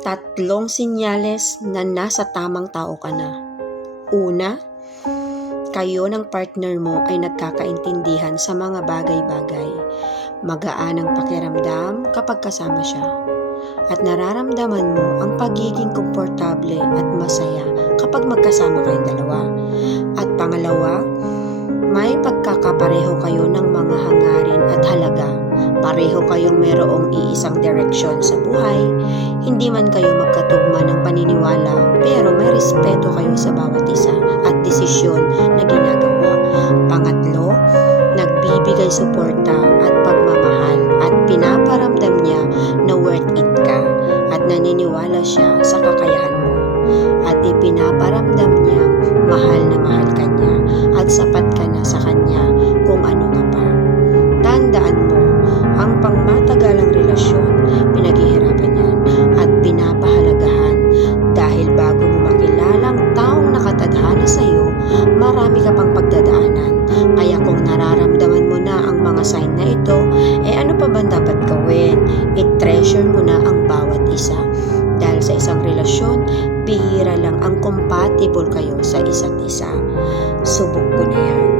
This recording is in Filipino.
Tatlong senyales na nasa tamang tao ka na. Una, kayo ng partner mo ay nagkakaintindihan sa mga bagay-bagay. Magaan ang pakiramdam kapag kasama siya. At nararamdaman mo ang pagiging komportable at masaya kapag magkasama kayong dalawa. At pangalawa, may pagkakapareho kayo ng mga hangarin at halaga. Pareho kayong mayroong iisang direksyon sa buhay. Hindi man kayo magkatugma ng paniniwala, pero may respeto kayo sa bawat isa at desisyon na ginagawa. Pangatlo, nagbibigay suporta at pagmamahal at pinaparamdam niya na worth it ka at naniniwala siya sa kakayahan mo. At ipinaparamdam niya mahal na mahal ka niya at sapat ka na sa kanya kung ano ka pa. Tandaan mo, ang pangmatagalang relasyon, pinaghihirapan yan at pinapahalagahan dahil bago mo makilalang taong nakatadhana sa iyo, marami ka pang pagdadaanan. Kaya kung nararamdaman mo na ang mga sign na ito, ano pa ba dapat gawin? I-treasure mo na ang bawat isa. Dahil sa isang relasyon, bihira lang ang compatible kayo sa isa't isa. Subok ko na yan.